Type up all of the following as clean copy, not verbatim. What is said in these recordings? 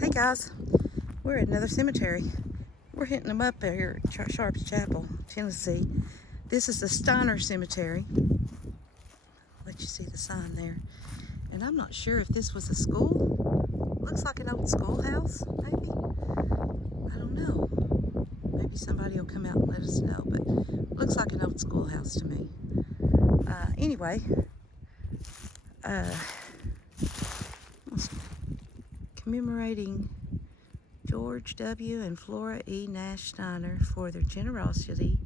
Hey guys, we're at another cemetery. We're hitting them up here at Sharp's Chapel, Tennessee. This is the Stiner Cemetery. Let you see the sign there. And I'm not sure if this was a school. Looks like an old schoolhouse, maybe. I don't know. Maybe somebody will come out and let us know, but looks like an old schoolhouse to me. Anyway, commemorating George W. and Flora E. Nash Stiner for their generosity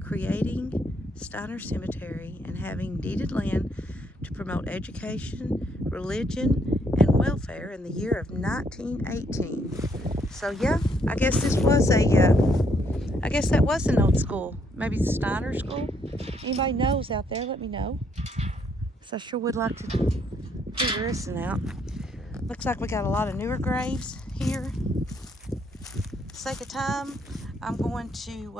creating Stiner Cemetery and having deeded land to promote education, religion, and welfare in the year of 1918. So yeah, I guess this was I guess that was an old school. Maybe the Steiner School. Anybody knows out there, let me know. So I sure would like to figure this one out. Looks like we got a lot of newer graves here. For the sake of time, I'm going to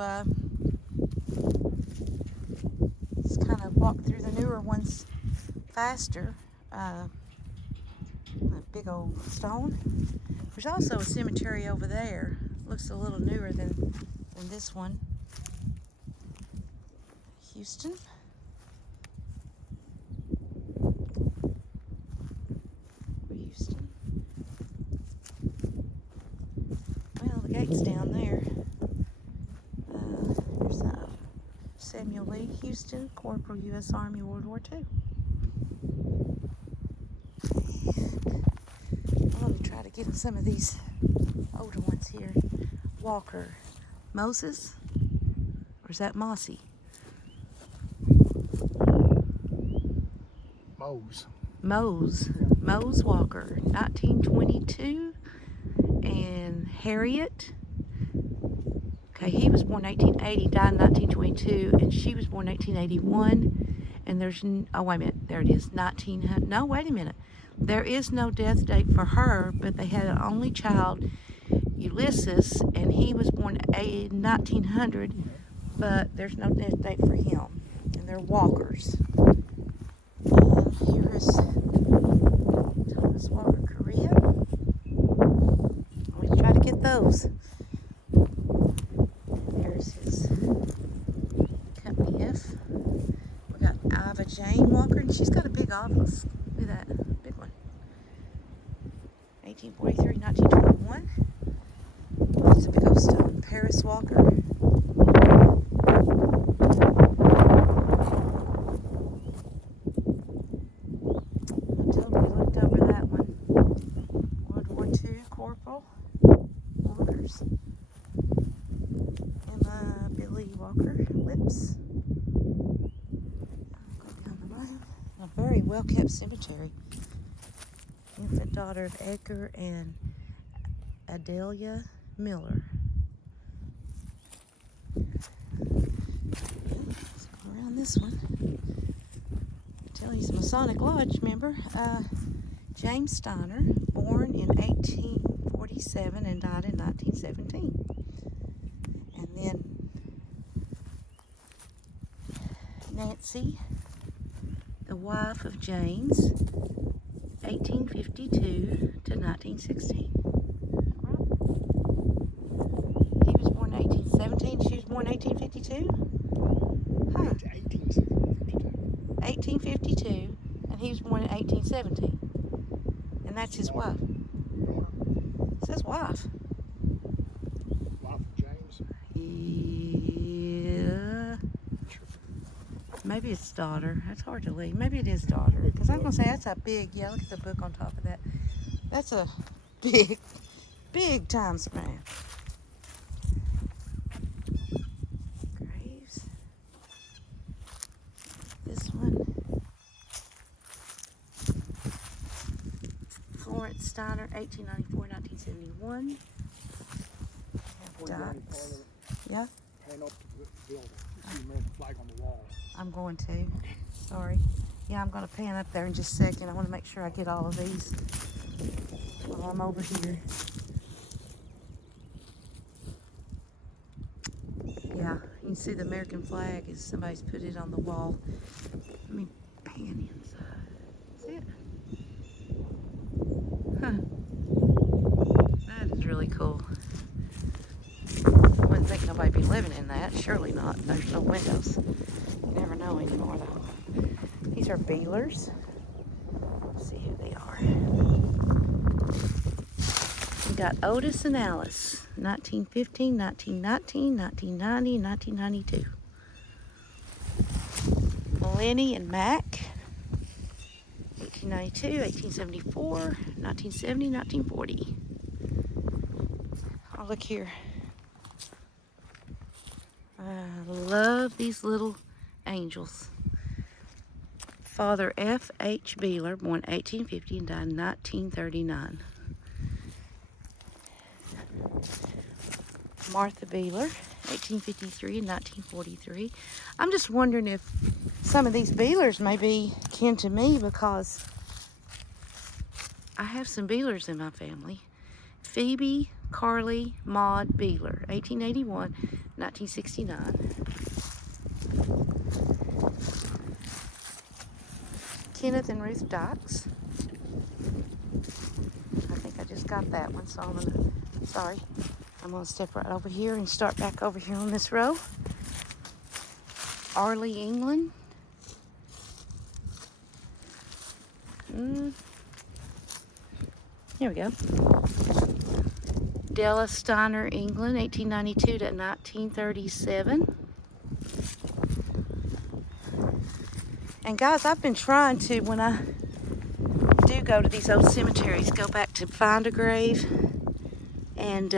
just kind of walk through the newer ones faster. A big old stone. There's also a cemetery over there. Looks a little newer than this one. Houston. Houston. Well, the gate's down there. There's Samuel Lee Houston, Corporal, U.S. Army, World War II. And I'm going to try to get some of these older ones here. Walker. Moses? Or is that Mossy? Mose Walker, 1922, and Harriet. Okay, he was born 1880, died in 1922, and she was born 1881. And there's, oh wait a minute, there it is, 1900. No, wait a minute. There is no death date for her, but they had an only child, Ulysses, and he was born in 1900, but there's no death date for him. And they're Walkers. Here is Thomas Walker, Korea. We try to get those. There's his company F. We got Ava Jane Walker, and she's got a big office. Look at that, big one. 1843, 1921. That's a big old stone. Paris Walker. A very well-kept cemetery. Infant daughter of Edgar and Adelia Miller. Let's go around this one. I tell you, he's a Masonic Lodge member. James Stiner, born in 1847 and died in 1917. And then Nancy, the wife of James, 1852 to 1916. He was born in 1817, she was born in 1852? Huh. 1852, and he was born in 1817. And that's his wife. It says wife. Wife of James? Yeah. Maybe it's daughter. That's hard to leave. Maybe it is daughter. Because I'm going to say that's a big, yeah, look at the book on top of that. That's a big, big time span. Graves. This one. Florence Stiner, 1894-1971. Dots. Yeah? Pan up to the building. You see the American flag on the wall. I'm going to. Sorry. Yeah, I'm going to pan up there in just a second. I want to make sure I get all of these while I'm over here. Yeah, you can see the American flag as somebody's put it on the wall. Let me pan inside. See it? Huh. really cool. I wouldn't think nobody'd be living in that. Surely not. There's no windows. You never know anymore, though. These are Beelers. Let's see who they are. We got Otis and Alice, 1915, 1919, 1990, and 1992. Lenny and Mac, 1892, 1874, 1970, 1940. Oh, look here. I love these little angels. Father F. H. Beeler, born 1850 and died in 1939. Martha Beeler, 1853 and 1943. I'm just wondering if some of these Beelers may be kin to me, because I have some Beelers in my family. Phoebe Carly Maud Beeler, 1881, 1969. Kenneth and Ruth Dykes. I think I just got that one, so I'm gonna step right over here and start back over here on this row. Arley, England. Here we go. Della Stiner, England, 1892 to 1937. And guys, I've been trying to, when I do go to these old cemeteries, go back to find a grave and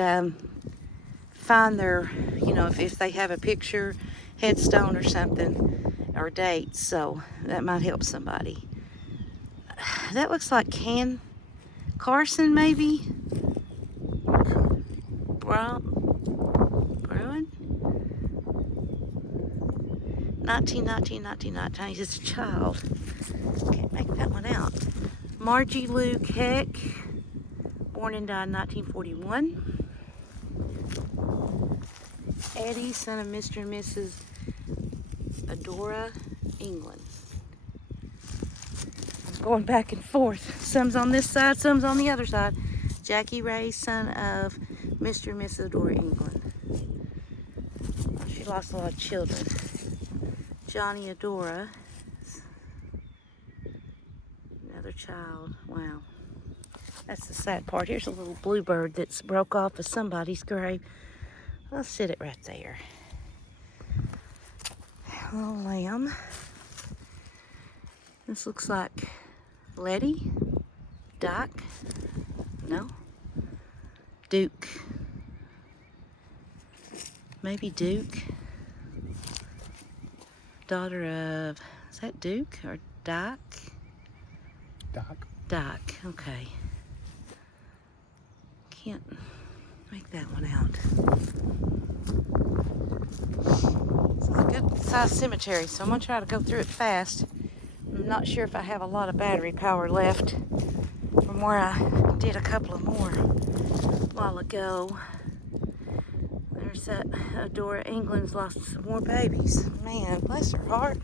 find their, if they have a picture, headstone or something, or dates, so that might help somebody. That looks like Carson, maybe? Bruin? 1919, 1919. He's just a child. Can't make that one out. Margie Lou Keck, born and died in 1941. Eddie, son of Mr. and Mrs. Adora, England. I'm going back and forth. Some's on this side, some's on the other side. Jackie Ray, son of Mr. and Mrs. Adora, England. She lost a lot of children. Johnny Adora, another child. Wow. That's the sad part. Here's a little bluebird that's broke off of somebody's grave. I'll sit it right there. A little lamb. This looks like Letty, Dyke, no, Duke, maybe Duke, daughter of, is that Duke or Dyke? Dyke. Dyke, okay. Can't make that one out. It's a good sized cemetery, so I'm gonna try to go through it fast. I'm not sure if I have a lot of battery power left from where I did a couple of more a while ago. There's that Adora England's lost some more babies. Man, bless her heart.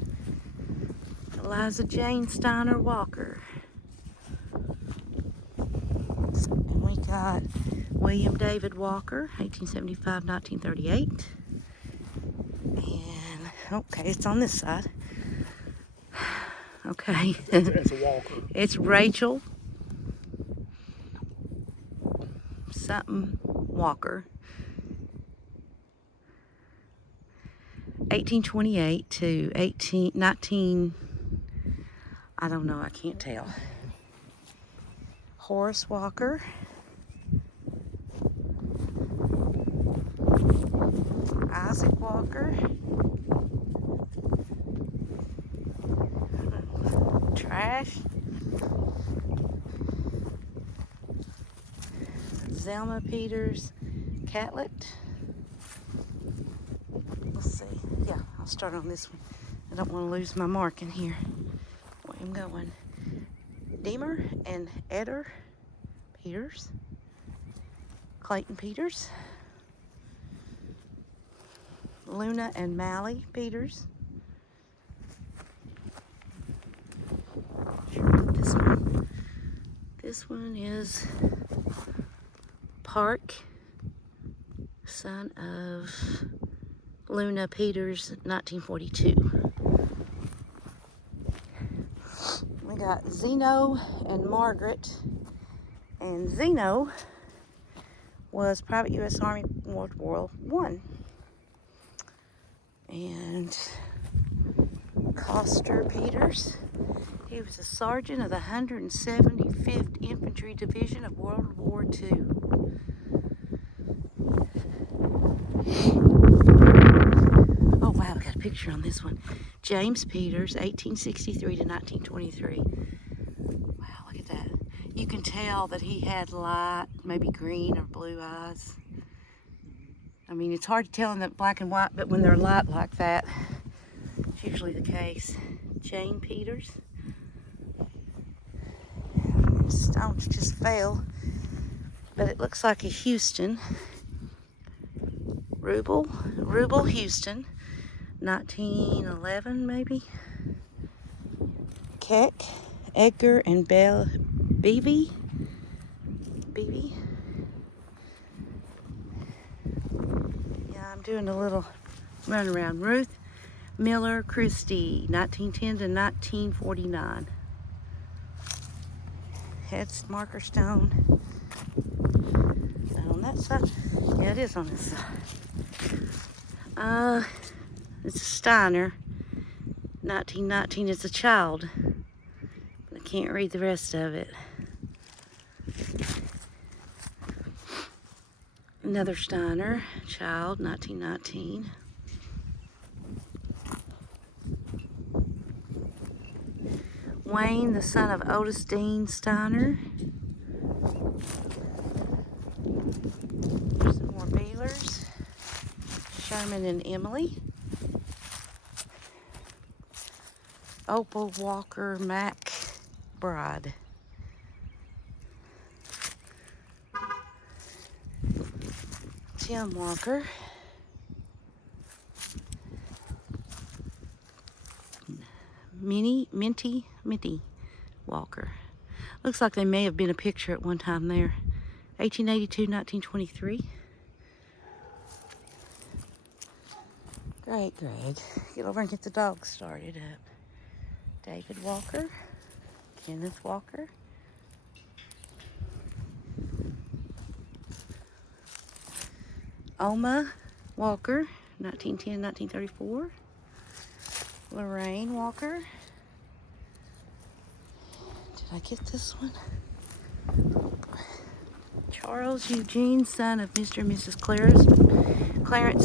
Eliza Jane Stiner Walker. And we got William David Walker, 1875, 1938. And, okay, it's on this side. Okay. It's a Walker. It's Rachel something Walker. 1828 to 19, I don't know, I can't tell. Horace Walker. Isaac Walker. Trash. Zelma Peters. Catlett. Let's see. Yeah, I'll start on this one. I don't want to lose my mark in here. Where I'm going. Deemer and Eder Peters. Clayton Peters. Luna and Mally Peters. This one is Park son of Luna Peters, 1942. We got Zeno and Margaret. And Zeno was Private U.S. Army World War I. And Coster Peters, he was a sergeant of the 175th Infantry Division of World War II. Oh wow, I got a picture on this one. James Peters, 1863 to 1923. Wow, look at that. You can tell that he had light, maybe green or blue eyes. I mean, it's hard to tell in the black and white, but when they're light like that, it's usually the case. Jane Peters. Stones just fell, but it looks like a Houston. Rubel Houston, 1911 maybe. Keck, Edgar and Belle Beebe. Yeah, I'm doing a little run around. Ruth Miller Christie, 1910 to 1949. Heads marker stone. Is that on that side? Yeah, it is on this side. It's a Stiner, 1919. It's a child. I can't read the rest of it. Another Stiner, child, 1919. Wayne, the son of Otis Dean Stiner. There's some more Beelers. Sherman and Emily. Opal Walker McBride. Tim Walker. Minty Walker. Looks like they may have been a picture at one time there. 1882, 1923. Great, Greg. Get over and get the dog started up. David Walker. Kenneth Walker. Oma Walker, 1910, 1934. Lorraine Walker. Did I get this one? Charles Eugene, son of Mr. and Mrs. Clarence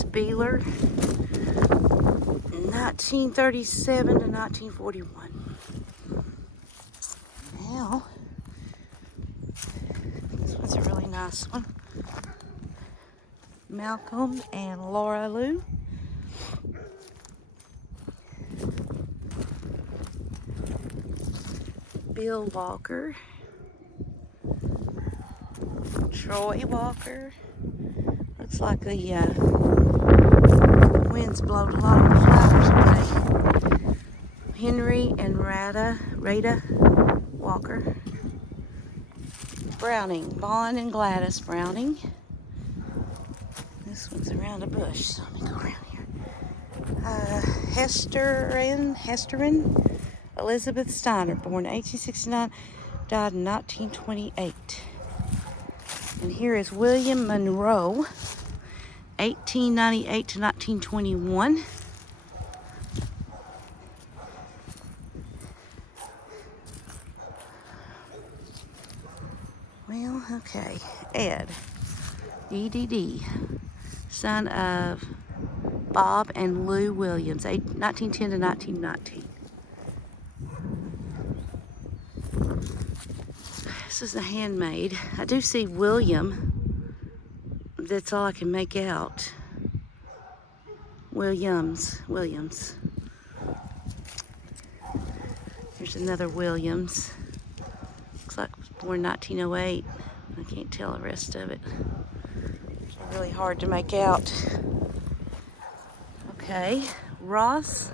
Beeler, 1937 to 1941. Now, this one's a really nice one. Malcolm and Laura Lou. Bill Walker. Troy Walker. Looks like the wind's blowed a lot of the flowers away. Henry and Rada Walker. Browning. Vaughn and Gladys Browning. This one's around a bush, so let me go around here. Hesterin Elizabeth Steiner, born 1869, died in 1928. And here is William Monroe, 1898 to 1921. Well, okay. Ed, EDD, son of Bob and Lou Williams, 1910 to 1919. This is a handmade. I do see William. That's all I can make out. Williams. Here's another Williams. Looks like it was born 1908. I can't tell the rest of it. It's really hard to make out. Okay, Rouse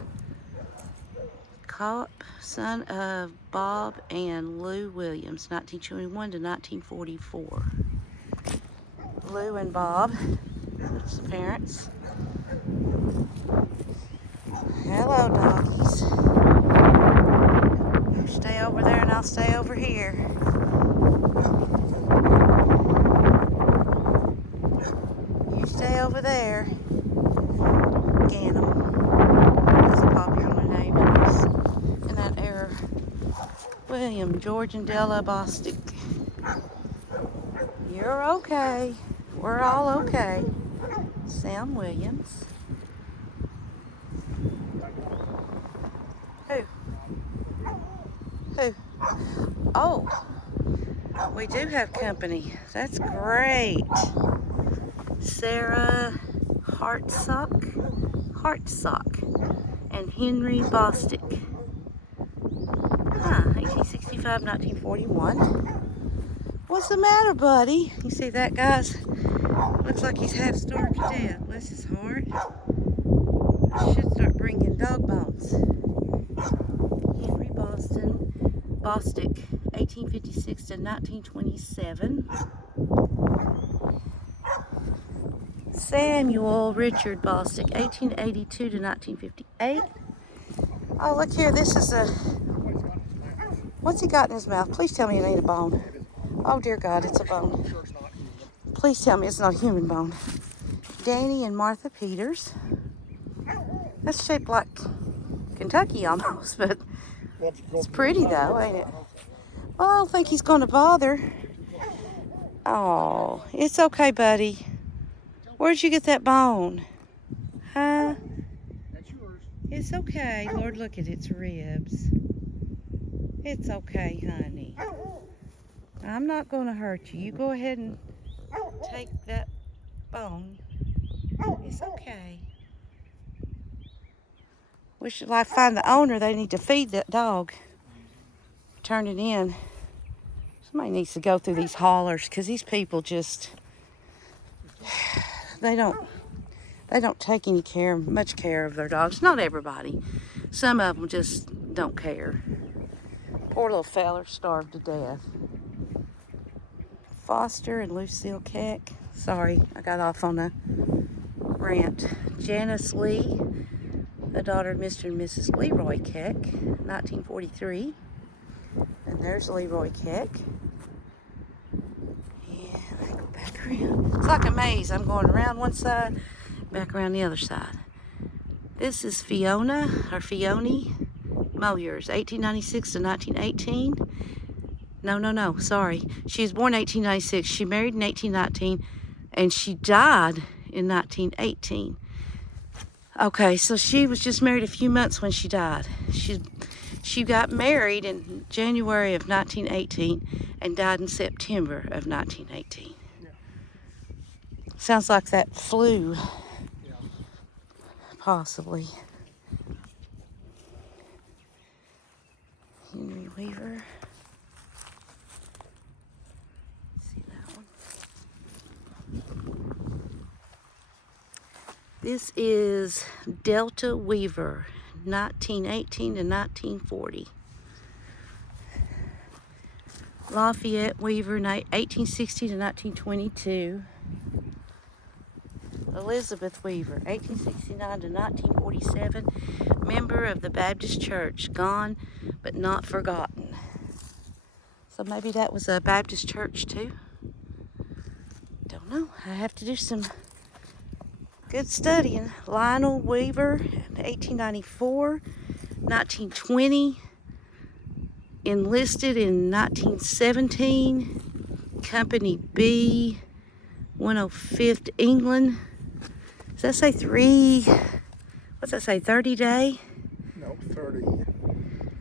Kopp, son of Bob and Lou Williams, 1921 to 1944. Lou and Bob. It's the parents. Hello, doggies. You stay over there and I'll stay over here. You stay over there. Ganem. That's a popular name in that era. William, George, and Della Bostic. You're okay. We're all okay. Sam Williams. Who? Who? Oh, we do have company. That's great. Sarah Hartsock, and Henry Bostic. 1865, 1941. What's the matter, buddy? You see that guy's, looks like he's half starved to death. Bless his heart. I should start bringing dog bones. Henry Bostic, 1856 to 1927. Samuel Richard Bostic, 1882 to 1958. Oh, look here. This is a... What's he got in his mouth? Please tell me it ain't a bone. Oh, dear God, it's a bone. Please tell me it's not a human bone. Danny and Martha Peters. That's shaped like Kentucky almost, but it's pretty though, ain't it? Well, I don't think he's going to bother. Oh, it's okay, buddy. Where'd you get that bone? Huh? That's yours. It's okay. Lord, look at its ribs. It's okay, honey. I'm not going to hurt you. You go ahead and take that bone. It's okay. We should like find the owner. They need to feed that dog. Turn it in. Somebody needs to go through these haulers because these people just, they don't take much care of their dogs. Not everybody. Some of them just don't care. Poor little feller starved to death. Foster and Lucille Keck. Sorry, I got off on a rant. Janice Lee, the daughter of Mr. and Mrs. Leroy Keck, 1943. And there's Leroy Keck. Yeah, I go back around. It's like a maze. I'm going around one side, back around the other side. This is Fione Moyers, 1896 to 1918. No, sorry. She was born in 1896. She married in 1819, and she died in 1918. Okay, so she was just married a few months when she died. She got married in January of 1918 and died in September of 1918. Yeah. Sounds like that flu, Yeah. possibly. Henry Weaver. See that one? This is Delta Weaver, 1918 to 1940. Lafayette Weaver, 1860 to 1922. Elizabeth Weaver, 1869 to 1947. Member of the Baptist Church, gone but not forgotten. So maybe that was a Baptist church too? Don't know. I have to do some good studying. Lionel Weaver, 1894, 1920. Enlisted in 1917. Company B, 105th England. Does that say what's that say, 30 day? No, 30.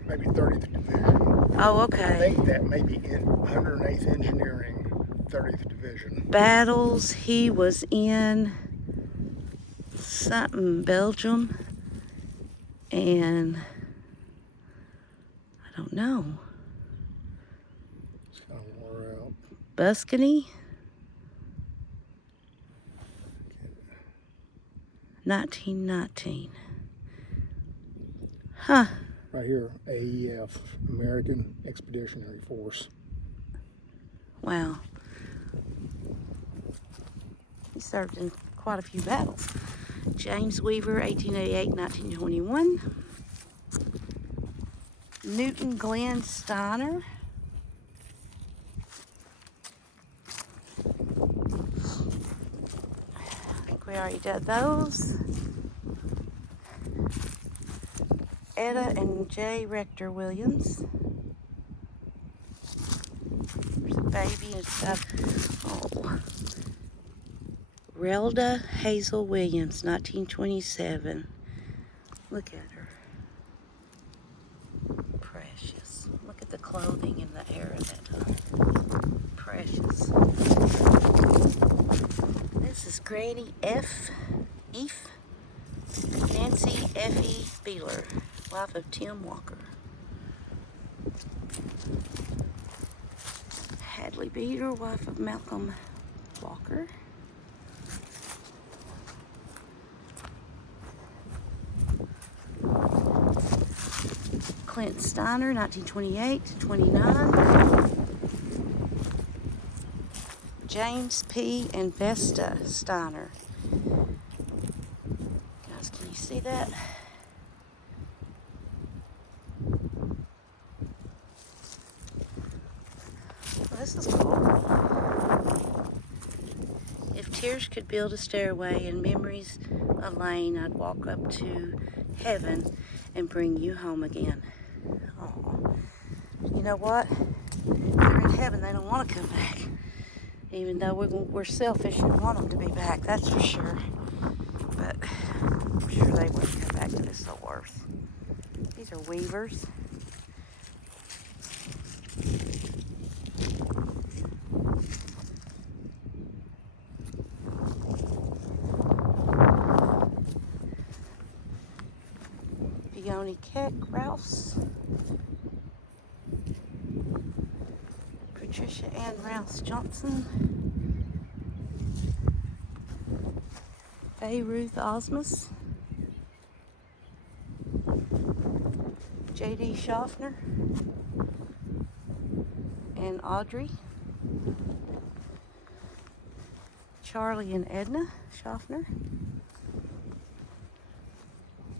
Maybe 30th Division. Oh, I okay. think that may be in 108th Engineering, 30th Division. Battles, he was in something, Belgium, and I don't know, It's kind of wore out. Buscany, 1919. Huh. Right here, AEF, American Expeditionary Force. Wow. He served in quite a few battles. James Weaver, 1888-1921. Newton Glenn Stiner. I think we already did those. Etta and J. Rector Williams. There's a baby and stuff. Oh. Relda Hazel Williams, 1927. Look at her. Precious. Look at the clothing and the hair of that time. Precious. This is Granny Eve Nancy Effie Beeler, wife of Tim Walker. Hadley Beeler, wife of Malcolm Walker. Clint Stiner, 1928-29. James P. and Vesta Stiner. Guys, can you see that? Well, this is cool. If tears could build a stairway and memories a lane, I'd walk up to heaven and bring you home again. Oh, you know what? They're in heaven. They don't want to come back. Even though we're selfish and want them to be back, that's for sure. But I'm sure they wouldn't come back to this old earth. These are weavers. Keck, Rouse. Patricia Ann Rouse Johnson. Faye Ruth Ausmus. J.D. Shoffner. And Audrey. Charlie and Edna Shoffner.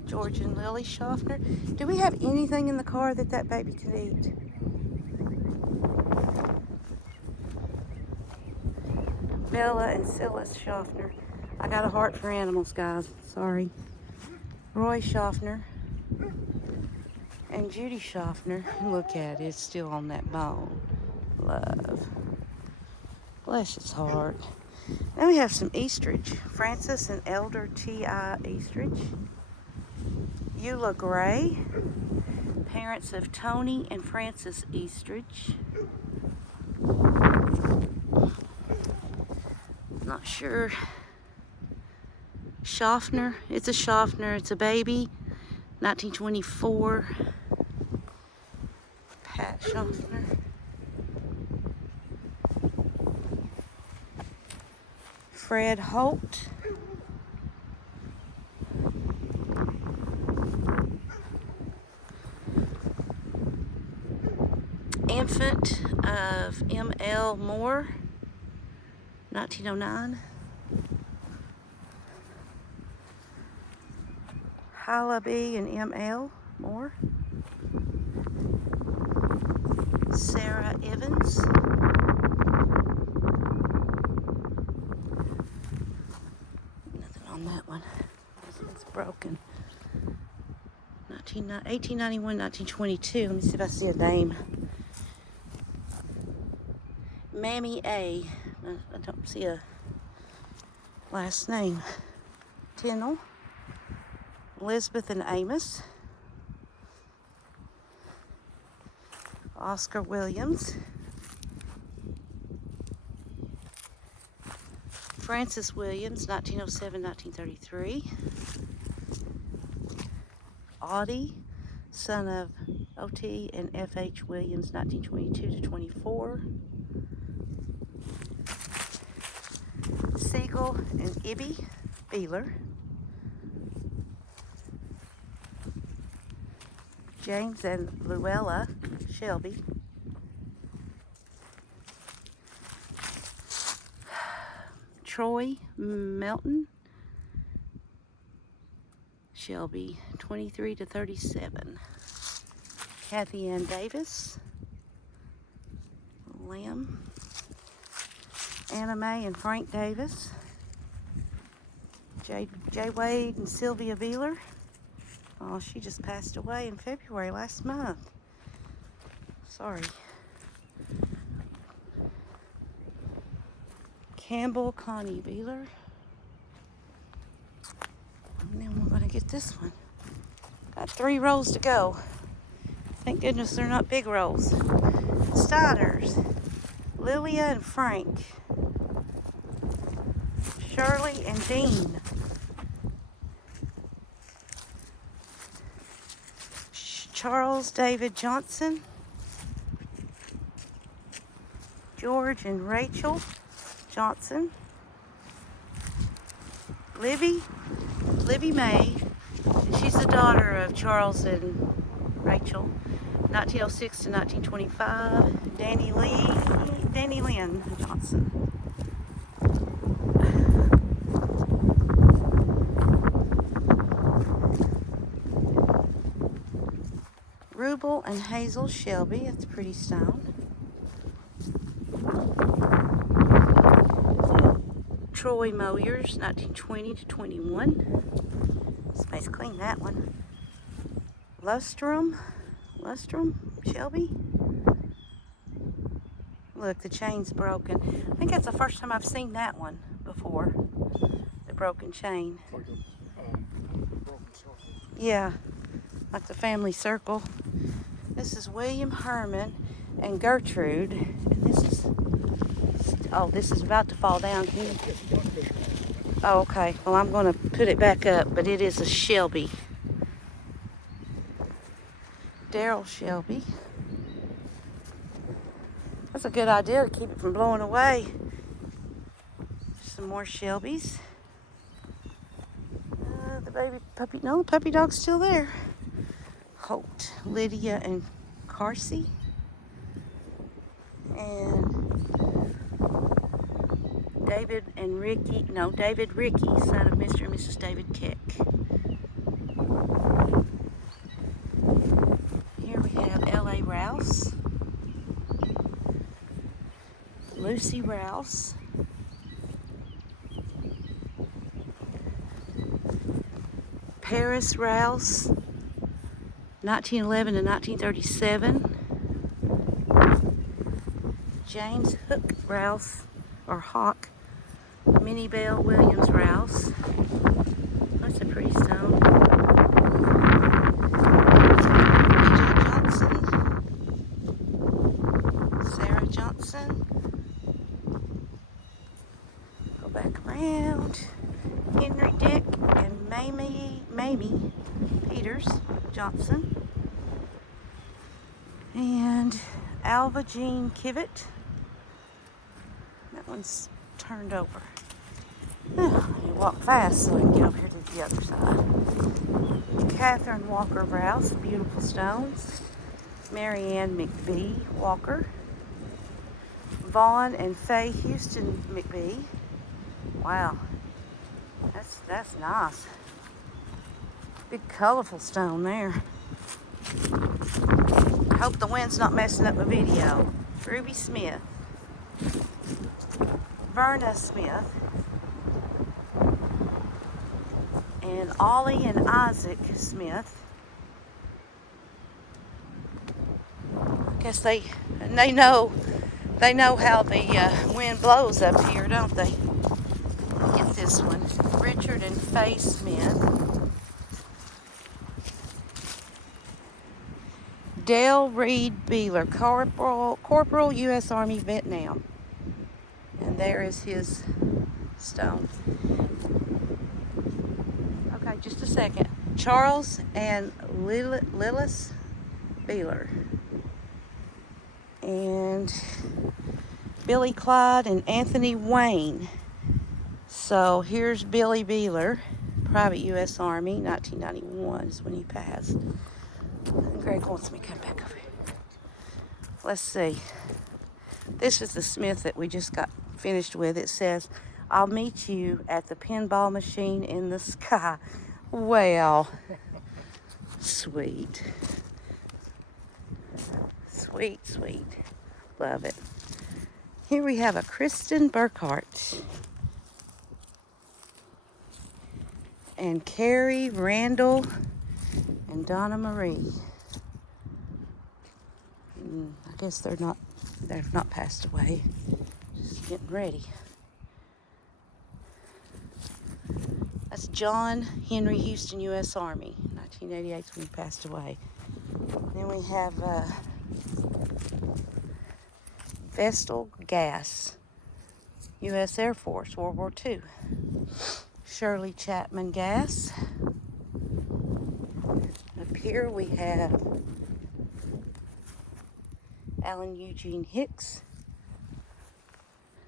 George and Lily Shoffner. Do we have anything in the car that baby could eat? Bella and Silas Shoffner. I got a heart for animals, guys. Sorry. Roy Shoffner. And Judy Shoffner. Look at it. It's still on that bone. Love. Bless his heart. Then we have some Eastridge. Francis and Elder T.I. Eastridge. Eula Gray, parents of Tony and Francis Eastridge. Not sure. Shoffner, it's a Shoffner, it's a baby, 1924. Pat Shoffner. Fred Holt. Infant of M.L. Moore, 1909. Hillaby and M.L. Moore. Sarah Evans. Nothing on that one. It's broken. 1891, 1922. Let me see if I see a name. Mammy A. I don't see a last name. Tinnel. Elizabeth and Amos. Oscar Williams. Francis Williams, 1907-1933. Audie, son of O.T. and F.H. Williams, 1922-24. Siegel and Ibby Beeler. James and Luella Shelby. Troy Melton. Shelby, 23 to 37. Kathy Ann Davis. Lamb. Anna Mae and Frank Davis. J. Wade and Sylvia Beeler. Oh, she just passed away in February last month. Sorry. Campbell Connie Beeler. And then we're going to get this one. Got 3 rows to go. Thank goodness they're not big rows. Steiners. Lilia and Frank. Shirley and Dean. Charles David Johnson. George and Rachel Johnson. Libby May. She's the daughter of Charles and Rachel. 1906 to 1925. Danny Lynn Johnson. Rubel and Hazel Shelby. That's a pretty stone. Troy Moyers, 1920 to 21. Somebody's cleaned that one. Lustrum, Shelby. Look, the chain's broken. I think that's the first time I've seen that one before. The broken chain. Like a broken circle. Yeah, like the family circle. This is William Harmon and Gertrude. And this is, oh, this is about to fall down. Can you? Oh, okay. Well, I'm going to put it back up, but it is a Shelby. Daryl Shelby. That's a good idea to keep it from blowing away. Some more Shelbys. The baby puppy, no, the puppy dog's still there. Holt, Lydia and Carsey. And David Ricky, son of Mr. and Mrs. David Keck. Here we have L.A. Rouse. Lucy Rouse. Paris Rouse, 1911 to 1937. James Hook Rouse, or Hawk. Minnie Bell Williams Rouse. That's a pretty stone. E.J. Johnson. Sarah Johnson. Go back around. Henry Dick and Mamie Peters Johnson. And Alva Jean Kivett. That one's turned over. You walk fast so I can get over here to the other side. Catherine Walker Rouse, beautiful stones. Mary Ann McBee Walker. Vaughn and Faye Houston McBee. Wow, that's nice. Big colorful stone there. Hope the wind's not messing up my video. Ruby Smith. Verna Smith. And Ollie and Isaac Smith. I guess they know how the wind blows up here, don't they? Get this one. Richard and Faye Smith. Dale Reed Beeler, Corporal, U.S. Army, Vietnam. And there is his stone. Okay, just a second. Charles and Lillis Beeler. And Billy Clyde and Anthony Wayne. So here's Billy Beeler, Private U.S. Army, 1991 is when he passed. And Greg wants me to come back over here. Let's see. This is the Smith that we just got finished with. It says, I'll meet you at the pinball machine in the sky. Well, sweet. Sweet, sweet. Love it. Here we have a Kristen Burkhart. And Carrie, Randall, and Donna Marie. I guess they've not passed away. Just getting ready. That's John Henry Houston, U.S. Army, 1988 when he passed away. Then we have Vestal Gas, U.S. Air Force, World War II. Shirley Chapman Gas. Up here we have Alan Eugene Hicks,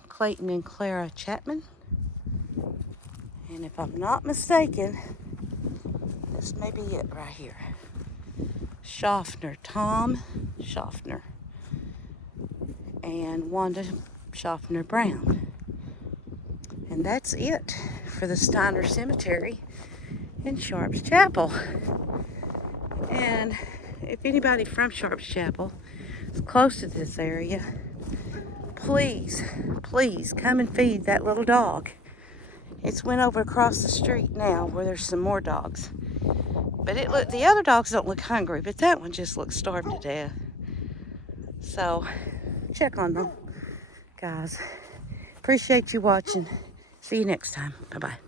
Clayton and Clara Chapman. And if I'm not mistaken, this may be it right here. Shoffner, Tom Shoffner, and Wanda Shoffner Brown. And that's it for the Stiner Cemetery in Sharps Chapel. And if anybody from Sharps Chapel is close to this area, please come and feed that little dog. It's went over across the street now where there's some more dogs. But the other dogs don't look hungry, but that one just looks starved to death. So check on them, guys. Appreciate you watching. See you next time. Bye-bye.